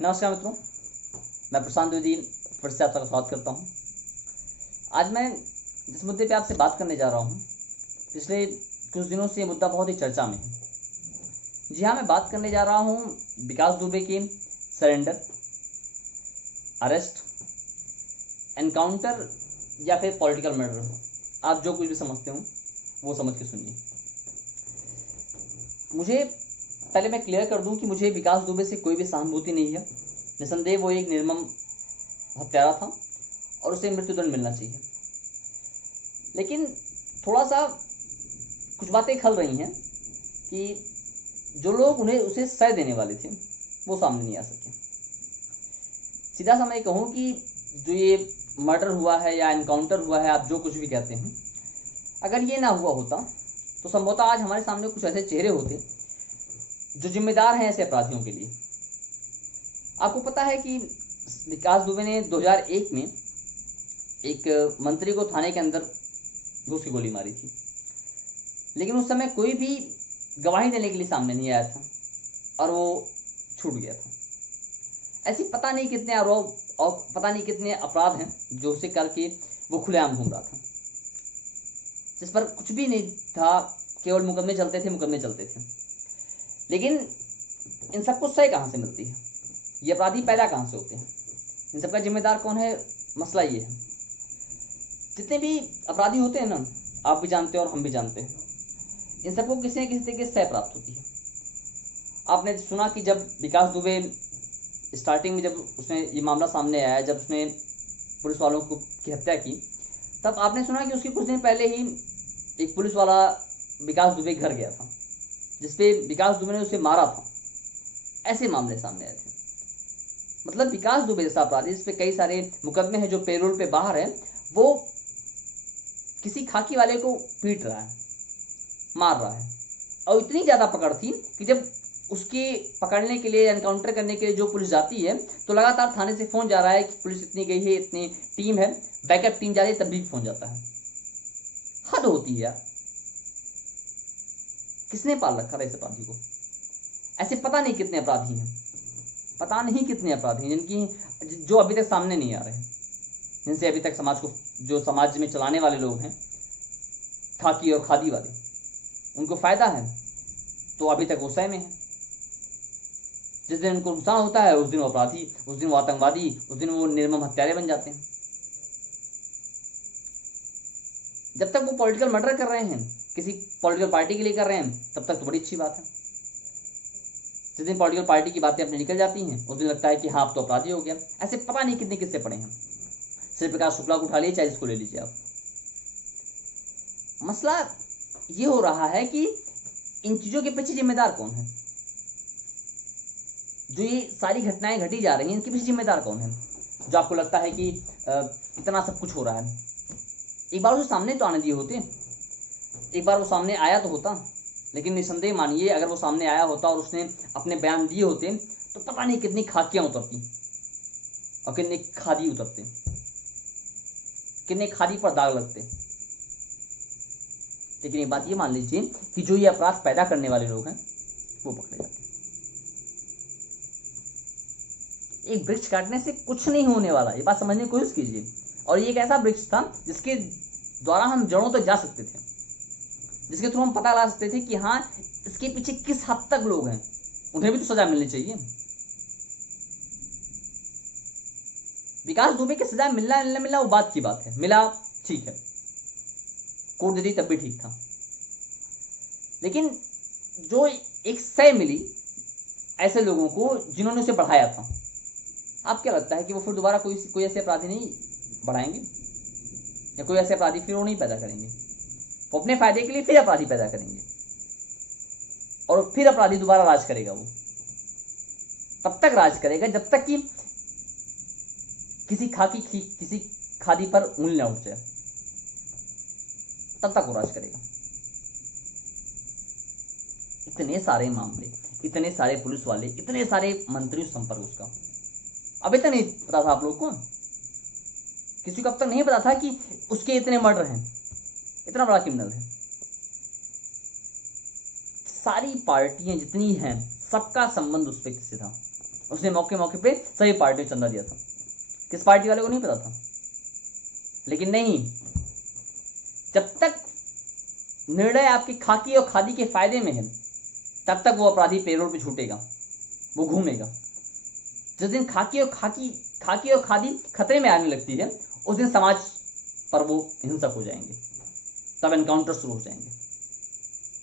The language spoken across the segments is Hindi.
नमस्कार मित्रों, मैं प्रशांत द्विवेदी फिर से आपका स्वागत करता हूं। आज मैं जिस मुद्दे पे आपसे बात करने जा रहा हूं, पिछले कुछ दिनों से ये मुद्दा बहुत ही चर्चा में है। जी हाँ, मैं बात करने जा रहा हूं विकास दुबे के सरेंडर, अरेस्ट, एनकाउंटर या फिर पॉलिटिकल मर्डर। आप जो कुछ भी समझते हो वो समझ के सुनिए। मुझे पहले मैं क्लियर कर दूं कि मुझे विकास दुबे से कोई भी सहानुभूति नहीं है। निसंदेह वो एक निर्मम हत्यारा था और उसे मृत्युदंड मिलना चाहिए। लेकिन थोड़ा सा कुछ बातें खल रही हैं कि जो लोग उन्हें उसे सह देने वाले थे वो सामने नहीं आ सके। सीधा सा मैं कहूँ कि जो ये मर्डर हुआ है या एनकाउंटर हुआ है, आप जो कुछ भी कहते हैं, अगर ये ना हुआ होता तो संभवतः आज हमारे सामने कुछ ऐसे चेहरे होते जो जिम्मेदार हैं ऐसे अपराधियों के लिए। आपको पता है कि विकास दुबे ने 2001 में एक मंत्री को थाने के अंदर घुस की गोली मारी थी, लेकिन उस समय कोई भी गवाही देने के लिए सामने नहीं आया था और वो छूट गया था। ऐसी पता नहीं कितने आरोप और पता नहीं कितने अपराध हैं जो उसे करके वो खुलेआम घूम रहा था, जिस पर कुछ भी नहीं था, केवल मुकदमे चलते थे। लेकिन इन सबको सही कहाँ से मिलती है? ये अपराधी पैदा कहाँ से होते हैं? इन सबका जिम्मेदार कौन है? मसला ये है, जितने भी अपराधी होते हैं ना, आप भी जानते हैं और हम भी जानते हैं, इन सबको किसी न किसी तरीके से सह प्राप्त होती है। आपने सुना कि जब विकास दुबे स्टार्टिंग में, जब उसने ये मामला सामने आया, जब उसने पुलिस वालों को की हत्या की, तब आपने सुना कि उसके कुछ दिन पहले ही एक पुलिस वाला विकास दुबे के घर गया था, जिसपे विकास दुबे ने उसे मारा था। ऐसे मामले सामने आए थे। मतलब विकास दुबे जैसा अपराधी जिस पे कई सारे मुकदमे हैं, जो पेरोल पे बाहर है, वो किसी खाकी वाले को पीट रहा है, मार रहा है। और इतनी ज़्यादा पकड़ थी कि जब उसके पकड़ने के लिए, एनकाउंटर करने के लिए जो पुलिस जाती है, तो लगातार थाने से फ़ोन जा रहा है कि पुलिस इतनी गई है, इतनी टीम है, बैकअप टीम जा रही है, तब भी फ़ोन जाता है। हद होती है यार। किसने पाल रखा था इस अपराधी को? ऐसे पता नहीं कितने अपराधी हैं, पता नहीं कितने अपराधी हैं जिनकी जो अभी तक सामने नहीं आ रहे हैं, जिनसे अभी तक समाज को, जो समाज में चलाने वाले लोग हैं, खाकी और खादी वाले, उनको फ़ायदा है तो अभी तक वो सह में है। जिस दिन उनको नुकसान होता है उस दिन वो अपराधी, उस दिन वो आतंकवादी, उस दिन वो निर्मम हत्यारे बन जाते हैं। जब तक वो पॉलिटिकल मर्डर कर रहे हैं, किसी पॉलिटिकल पार्टी के लिए कर रहे हैं, तब तक तो बड़ी अच्छी बात है। जिस दिन पॉलिटिकल पार्टी की बातें अपनी निकल जाती हैं, उस दिन लगता है कि हाँ, अब तो अपराधी हो गया। ऐसे पता नहीं कितने किस्से पड़े हैं। श्री प्रकाश शुक्ला को उठा लीजिए, चाहे इसको ले लीजिए आप। मसला ये हो रहा है कि इन चीज़ों के पीछे जिम्मेदार कौन है? जो ये सारी घटनाएं घटी जा रही हैं, इनके पीछे जिम्मेदार कौन है? जो आपको लगता है कि इतना सब कुछ हो रहा है, एक बार उसे सामने तो आने दिए होते, एक बार वो सामने आया तो होता। लेकिन निसंदेह मानिए, अगर वो सामने आया होता और उसने अपने बयान दिए होते, तो पता नहीं कितनी खाकियां उतरती और कितने खादी उतरते, कितने खादी पर दाग लगते। लेकिन एक बात ये मान लीजिए कि जो ये अपराध पैदा करने वाले लोग हैं वो पकड़े जाते हैं। एक वृक्ष काटने से कुछ नहीं होने वाला, ये बात समझने की कोशिश कीजिए। और ये एक ऐसा वृक्ष था जिसके द्वारा हम जड़ों तक जा सकते थे, जिसके थ्रू हम पता लगा सकते थे कि हाँ, इसके पीछे किस हद तक लोग हैं, उन्हें भी तो सजा मिलनी चाहिए। विकास दुबे की सजा मिलना न मिलना वो बात की बात है, मिला ठीक है, कोर्ट दे दी तब भी ठीक था। लेकिन जो एक सह मिली ऐसे लोगों को जिन्होंने उसे बढ़ाया था, आप क्या लगता है कि वो फिर दोबारा कोई ऐसे अपराधी नहीं बढ़ाएंगे, या कोई ऐसे अपराधी फिर वो नहीं पैदा करेंगे? वो अपने फायदे के लिए फिर अपराधी पैदा करेंगे और फिर अपराधी दोबारा राज करेगा। वो तब तक राज करेगा जब तक कि किसी खादी पर उंगली न उठ जाए, तब तक वो राज करेगा। इतने सारे मामले, इतने सारे पुलिस वाले, इतने सारे मंत्रियों संपर्क उसका, अभी तक नहीं पता था आप लोग को? किसी को अब तक नहीं पता था कि उसके इतने मर्डर हैं, इतना बड़ा क्रिमिनल है। सारी पार्टियां जितनी हैं, सबका संबंध उस व्यक्ति से था। उसने मौके मौके पे सभी पार्टियों को चंदा दिया था। किस पार्टी वाले को नहीं पता था। लेकिन नहीं, जब तक निर्णय आपकी खाकी और खादी के फायदे में है तब तक वो अपराधी पेरोल पे छूटेगा, वो घूमेगा। जिस दिन खाकी और खादी खतरे में आने लगती है उस दिन समाज पर वो हिंसक हो जाएंगे, तब एनकाउंटर शुरू हो जाएंगे।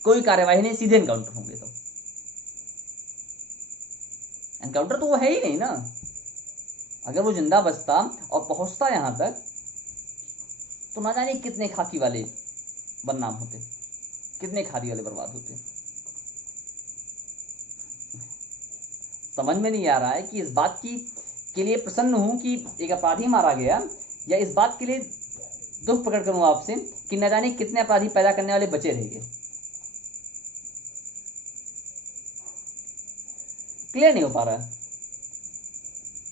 कोई कार्यवाही नहीं, सीधे एनकाउंटर होंगे। तब एनकाउंटर तो वो है ही नहीं ना। अगर वो जिंदा बचता और पहुंचता यहां तक तो ना जाने कितने खाकी वाले बदनाम होते, कितने खादी वाले बर्बाद होते। समझ में नहीं आ रहा है कि इस बात के लिए प्रसन्न हूं कि एक अपराधी मारा गया, या इस बात के लिए दुख प्रकट करूं आपसे कि न जाने कितने अपराधी पैदा करने वाले बचे रहेंगे। क्लियर नहीं हो पा रहा है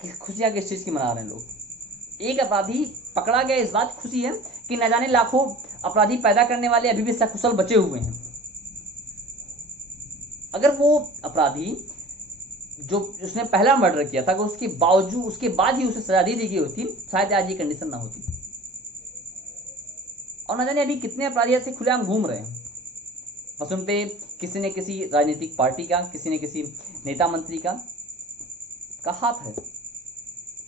कि खुशियां किस चीज की मना रहे हैं लोग। एक अपराधी पकड़ा गया, इस बात की खुशी है कि न जाने लाखों अपराधी पैदा करने वाले अभी भी सकुशल बचे हुए हैं। अगर वो अपराधी जो उसने पहला मर्डर किया था, उसके बावजूद उसके बाद ही उसे सजा दे दी गई होती, शायद आज ये कंडीशन ना होती। और न जाने अभी कितने अपराधी ऐसे खुलेआम घूम रहे हैं, बस उन पे किसी ने किसी राजनीतिक पार्टी का, किसी ने किसी नेता मंत्री का हाथ है,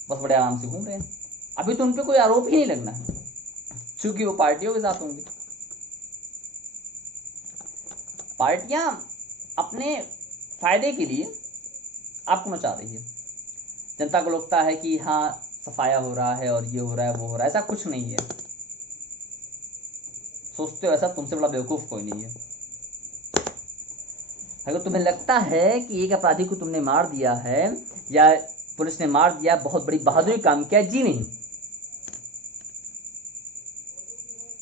बस बड़े आराम से घूम रहे हैं। अभी तो उन पे कोई आरोप ही नहीं लगना है क्योंकि वो पार्टियों के साथ होंगे। पार्टियां अपने फायदे के लिए आपको नचा रही है। जनता को लगता है कि हाँ सफाया हो रहा है और ये हो रहा है वो हो रहा है, ऐसा कुछ नहीं है। सोचते हो ऐसा, तुमसे बड़ा बेवकूफ कोई नहीं है। अगर तुम्हें लगता है कि एक अपराधी को तुमने मार दिया है या पुलिस ने मार दिया, बहुत बड़ी बहादुरी काम किया, जी नहीं,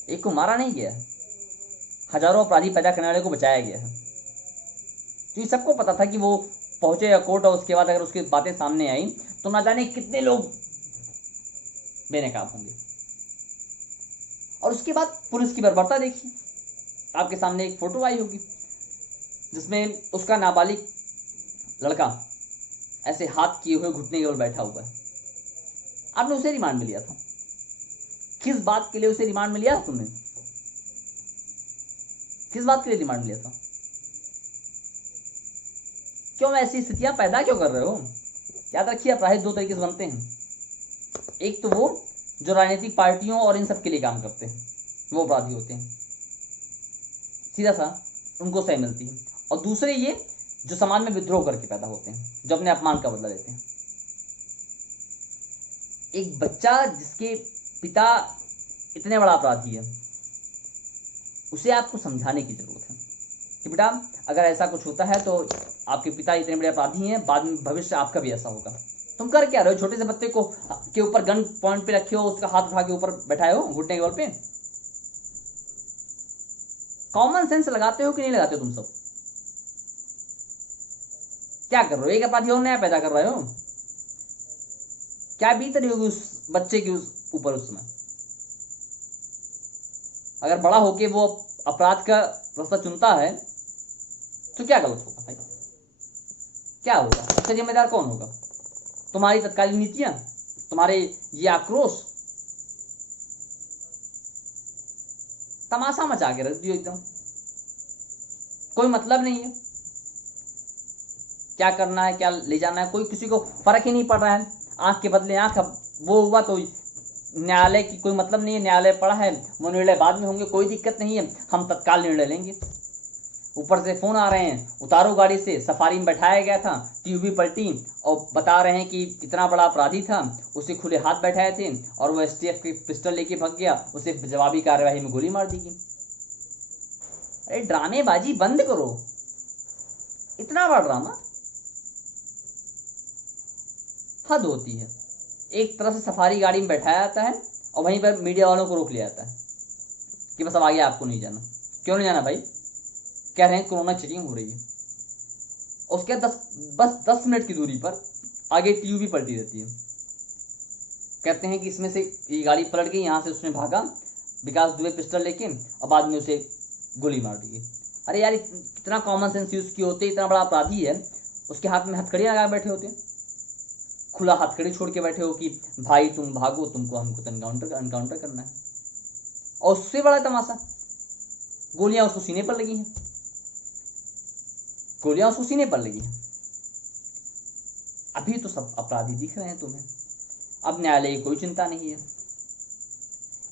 एक को मारा नहीं गया, हजारों अपराधी पैदा करने वाले को बचाया गया है। तो ये सबको पता था कि वो पहुंचेगा कोर्ट और उसके बाद अगर उसकी बातें सामने आई तो ना जाने कितने लोग बेनकाब होंगे। और उसके बाद पुलिस की बर्बरता देखिए, आपके सामने एक फोटो आई होगी जिसमें उसका नाबालिग लड़का ऐसे हाथ किए हुए घुटने के बल बैठा हुआ है। आपने उसे रिमांड में लिया था। किस बात के लिए उसे रिमांड में लिया तुमने? किस बात के लिए रिमांड लिया था? क्यों ऐसी स्थितियां पैदा क्यों कर रहे हो? याद रखिए, अपराधी दो तरीके से बनते हैं। एक तो वो जो राजनीतिक पार्टियों और इन सब के लिए काम करते हैं, वो अपराधी होते हैं, सीधा सा उनको सही मिलती है। और दूसरे ये जो समाज में विद्रोह करके पैदा होते हैं, जो अपने अपमान का बदला लेते हैं। एक बच्चा जिसके पिता इतने बड़ा अपराधी है, उसे आपको समझाने की जरूरत है कि बेटा अगर ऐसा कुछ होता है तो आपके पिता इतने बड़े अपराधी हैं, बाद में भविष्य आपका भी ऐसा होगा। तुम कर क्या रहे हो? छोटे से बच्चे को के ऊपर गन पॉइंट पे रखे हो, उसका हाथ उठा के ऊपर बैठाए हो घुटने के बल पे। कॉमन सेंस लगाते हो कि नहीं लगाते हो? तुम सब क्या कर रहे हो? एक अपराधी और नया पैदा कर रहे हो। क्या बीत रही होगी उस बच्चे के ऊपर उस समय? अगर बड़ा होके वो अपराध का रास्ता चुनता है तो क्या गलत होगा भाई? क्या होगा? उसका जिम्मेदार कौन होगा? तुम्हारी तत्कालीन नीतियां, तुम्हारे ये आक्रोश, तमाशा मचा के रख दियो एकदम। कोई मतलब नहीं है क्या करना है, क्या ले जाना है, कोई किसी को फर्क ही नहीं पड़ रहा है। आंख के बदले आंख, वो हुआ तो न्यायालय की कोई मतलब नहीं है, न्यायालय पड़ा है, वो निर्णय बाद में होंगे, कोई दिक्कत नहीं है, हम तत्काल निर्णय लेंगे। ऊपर से फोन आ रहे हैं, उतारो गाड़ी से, सफारी में बैठाया गया था, टीवी पलटी और बता रहे हैं कि इतना बड़ा अपराधी था, उसे खुले हाथ बैठाए थे और वो एसटीएफ की पिस्टल लेके भाग गया, उसे जवाबी कार्यवाही में गोली मार दी गई। अरे ड्रामेबाजी बंद करो, इतना बड़ा ड्रामा, हद होती है। एक तरफ से सफारी गाड़ी में बैठाया जाता है और वहीं पर मीडिया वालों को रोक लिया जाता है कि बस अब आगे आपको नहीं जाना। क्यों नहीं जाना भाई? कह रहे हैं कोरोना चेकिंग हो रही है। उसके बस 10 मिनट की दूरी पर आगे टीयूबी पलटी रहती है। कहते हैं कि इसमें से ये गाड़ी पलट गई, यहाँ से उसने भागा विकास दुबे पिस्टल लेके और बाद में उसे गोली मार दी गई। अरे यार कितना कॉमन सेंस यूज किए होते, इतना बड़ा अपराधी है, उसके हाथ में हथकड़ियाँ लगा बैठे होते हैं। खुला हथकड़ी छोड़ के बैठे हो कि भाई तुम भागो, तुमको हमको तो एनकाउंटर करना है। और उससे बड़ा तमाशा, गोलियां उसको सीने पर लगी हैं, गोलियां उसको सीने पर लगी हैं। अभी तो सब अपराधी दिख रहे हैं तुम्हें, अब न्यायालय की कोई चिंता नहीं है।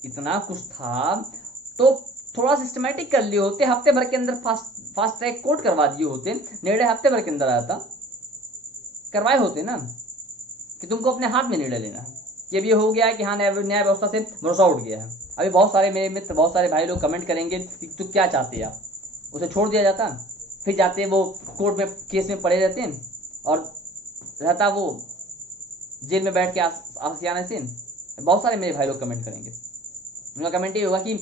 इतना कुछ था तो थोड़ा सिस्टमैटिक कर लिए होते, हफ्ते भर के अंदर फास्ट ट्रैक कोर्ट करवा दिए होते, निर्णय हफ्ते भर के अंदर आया था, करवाए होते ना कि तुमको अपने हाथ में निर्णय लेना है। ये भी हो गया है कि हाँ न्याय व्यवस्था से भरोसा उठ गया है। अभी बहुत सारे मेरे मित्र, बहुत सारे भाई लोग कमेंट करेंगे कि तू क्या चाहते हैं आप, उसे छोड़ दिया जाता, फिर जाते वो कोर्ट में केस में पड़े रहते हैं और रहता वो जेल में बैठ के आसियाने से। बहुत सारे मेरे भाई लोग कमेंट करेंगे, उनका कमेंट ये होगा कि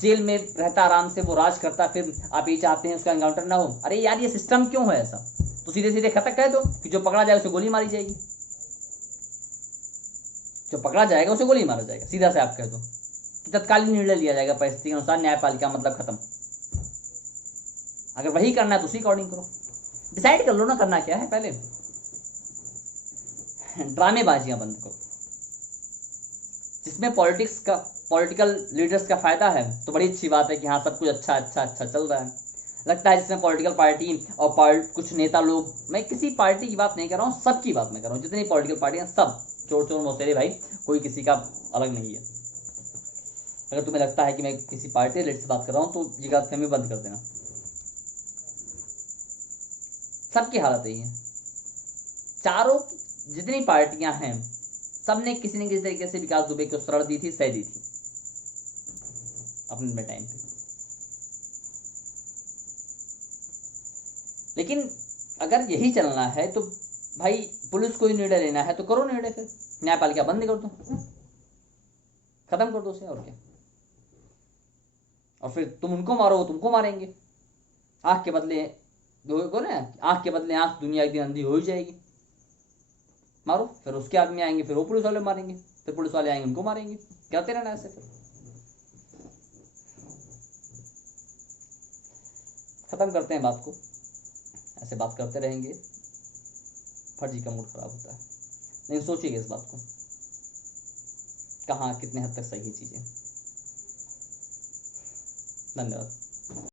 जेल में रहता आराम से, वो राज करता, फिर आप ये चाहते हैं उसका एनकाउंटर ना हो। अरे यार ये सिस्टम क्यों है ऐसा? तो सीधे सीधे खत्म कह दो कि जो पकड़ा जाए उसे गोली मारी जाएगी, जो पकड़ा जाएगा उसे गोली मारा जाएगा। सीधा से आप कह दो कि तत्कालीन निर्णय लिया जाएगा परिस्थिति के अनुसार, न्यायपालिका मतलब खत्म। अगर वही करना है तो उसी अकॉर्डिंग करो, डिसाइड कर लो ना करना क्या है। पहले ड्रामेबाजियां बंद करो। जिसमें पॉलिटिकल लीडर्स का फायदा है तो बड़ी अच्छी बात है कि हाँ सब कुछ अच्छा चल रहा है, लगता है। जिसमें पॉलिटिकल पार्टी और कुछ नेता लोग, मैं किसी पार्टी की बात नहीं कर रहा हूँ, सबकी बात मैं कर रहा हूँ, जितनी पॉलिटिकल पार्टियां सब चोर मौसेरे भाई, कोई किसी का अलग नहीं है। अगर तुम्हें लगता है कि मैं किसी पार्टी लीडर से बात कर रहा हूँ तो ये गलतफहमी बंद कर देना। सबकी हालत यही है, चारों जितनी पार्टियां हैं सबने किसी न किसी तरीके से विकास दुबे को शरण दी थी, सह दी थी अपने टाइम पे। लेकिन अगर यही चलना है तो भाई पुलिस को ही निर्णय लेना है तो करो निर्णय, फिर न्यायपालिका बंद कर दो, खत्म कर दो उसे, और क्या। और फिर तुम उनको मारो, वो तुमको मारेंगे। आंख के बदले आंख के बदले आंख, दुनिया एक दिन अंधी हो ही जाएगी। मारो, फिर उसके आदमी आएंगे, फिर वो पुलिस वाले मारेंगे, फिर पुलिस वाले आएंगे उनको मारेंगे, करते रहना ऐसे। फिर खत्म करते हैं बात को, ऐसे बात करते रहेंगे फर्जी का मूड खराब होता है। लेकिन सोचिएगा इस बात को, कहाँ कितने हद तक सही चीजें। धन्यवाद।